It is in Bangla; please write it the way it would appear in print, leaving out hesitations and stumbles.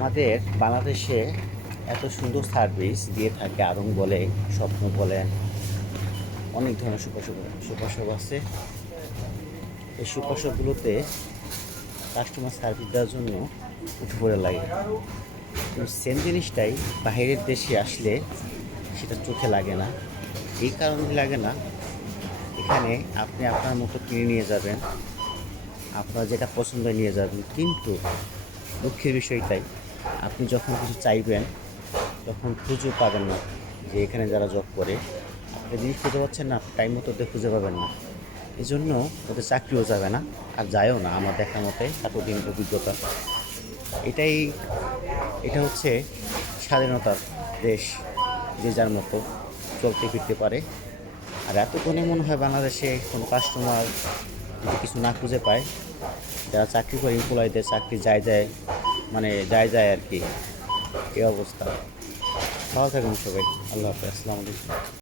আমাদের বাংলাদেশে এত সুন্দর সার্ভিস দিয়ে থাকে আড়ং বলে, স্বপ্ন বলেন, অনেক ধরনের সুপারশপ আছে। এই সুপারশপগুলোতে কাস্টমার সার্ভিস দেওয়ার জন্য উঠে পড়ে লাগে, কিন্তু সেম জিনিসটাই বাইরের দেশে আসলে সেটা চোখে লাগে না। এই কারণে লাগে না, এখানে আপনি আপনার মতো কিনে নিয়ে যাবেন, আপনার যেটা পছন্দ নিয়ে যাবেন, কিন্তু দুঃখের বিষয়টাই আপনি যখন কিছু চাইবেন তখন খুঁজে পাবেন না। যে এখানে যারা জব করে আপনি জিনিস খুঁজে পাচ্ছেন না, আপনি টাইম মতো ওদের খুঁজে পাবেন না। এই জন্য ওদের চাকরিও যাবে না, আর যায়ও না আমার দেখার মতে এতদিন অভিজ্ঞতা। এটাই এটা হচ্ছে স্বাধীনতার দেশ, যে যার মতো চলতে ফিরতে পারে। আর এতক্ষণে মনে হয় বাংলাদেশে কোনো কাস্টমার যদি কিছু না খুঁজে পায়, যারা চাকরি করে এমপ্লয়ীদের চাকরি যায় মানে যায় আর কি। এই অবস্থা। ভালো থাকুন সবাই। আল্লাহ হাফেজ, আসসালামু আলাইকুম।